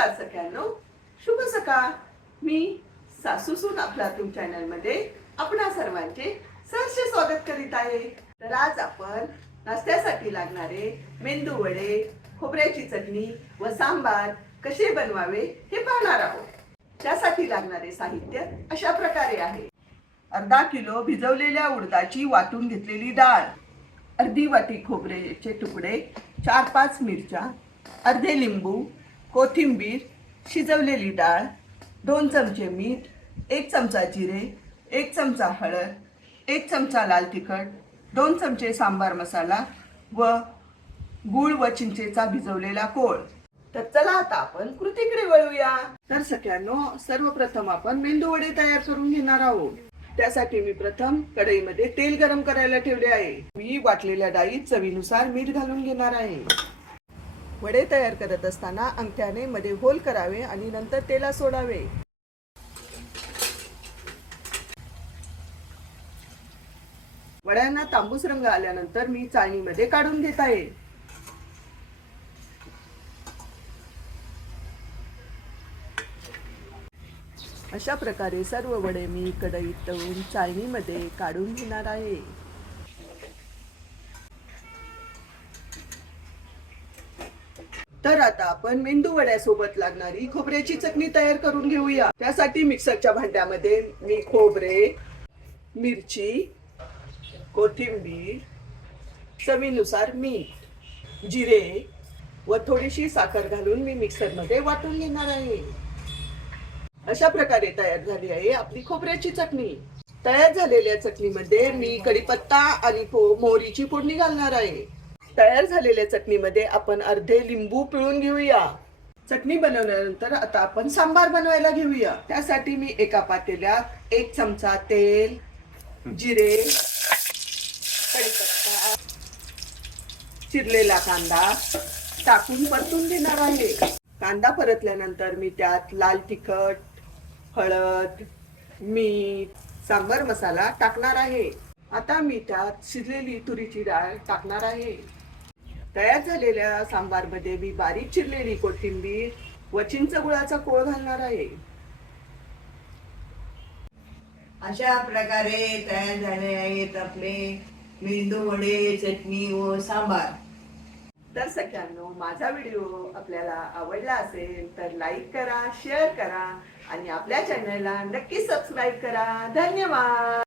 नमस्कार सगळ्यांनो. शुभ सकाळ. मी सासू सून तुम चॅनलमध्ये आपणा सर्वांचे सहर्ष स्वागत करीत आहे. तर आज आपण नाश्त्यासाठी लागणारे मेंदू वडे खोबऱ्याची चटणी व सांबार कसे बनवावे हे पाहणार आहोत. त्यासाठी लागणारे साहित्य अशा प्रकारे आहे. अर्धा किलो भिजवलेल्या उडदाची वाटून घेतलेली डाळ अर्धी वाटी खोबऱ्याचे तुकडे चार पाच मिरच्या अर्धे लिंबू कोथिंबीर शिजवलेली डाळ दोन चमचे मीठ एक चमचा जिरे एक चमचा हळद एक चमचा लाल तिखट दोन चमचे सांबार मसाला व गूळ व चिंचेचा भिजवलेला कोळ. तर चला आता आपण कृतीकडे वळूया. तर सगळ्यांनो सर्वप्रथम आपण मेंदू वडे तयार करून घेणार आहोत. त्यासाठी मी प्रथम कढईमध्ये तेल गरम करायला ठेवले आहे. मी वाटलेल्या डाळीत चवीनुसार मीठ घालून घेणार आहे. वडे तयार करत असताना अंगठ्याने मध्ये होल करावे आणि नंतर तेला सोडावे. वड्यांना तांबूस रंग आल्यानंतर मी चाळणीमध्ये काढून घेत आहे. अशा प्रकारे सर्व वडे मी कढईत तळून चाळणीमध्ये काढून घेणार आहे. तर आता आपण मेंदू वड्यासोबत लागणारी खोबऱ्याची चटणी तयार करून घेऊया. त्यासाठी मिक्सरच्या भांड्यामध्ये मी खोबरे मिरची कोथिंबीर चवीनुसार मीठ जिरे व थोडीशी साखर घालून मी मिक्सरमध्ये वाटून घेणार आहे. अशा प्रकारे तयार झाली आहे आपली खोबऱ्याची चटणी. तयार झालेल्या चटणीमध्ये मी कढीपत्ता आणि मोहरीची फोडणी घालणार आहे. तयार झालेल्या चटणीमध्ये आपण अर्धे लिंबू पिळून घेऊया. चटणी बनवल्यानंतर आता आपण सांबार बनवायला घेऊया. त्यासाठी मी एका पातेल्यात एक चमचा तेल जिरे कडीपत्ता चिरलेला कांदा टाकून परतून घेणार आहे. कांदा परतल्यानंतर मी त्यात लाल तिखट हळद मीठ सांबर मसाला टाकणार आहे. आता मी त्यात शिजलेली तुरीची डाळ टाकणार आहे. तयार झालेल्या सांबारमध्ये मी बारीक चिरलेली कोथिंबीर व चिंच गुळाचा कोळ घालणार आहे. अशा प्रकारे तयार झाले आहेत आपले मेंदू वडे चटणी व सांबार. तर सगळ्यांनो माझा व्हिडिओ आपल्याला आवडला असेल तर लाईक करा शेअर करा आणि आपल्या चॅनलला नक्की सबस्क्राईब करा. धन्यवाद!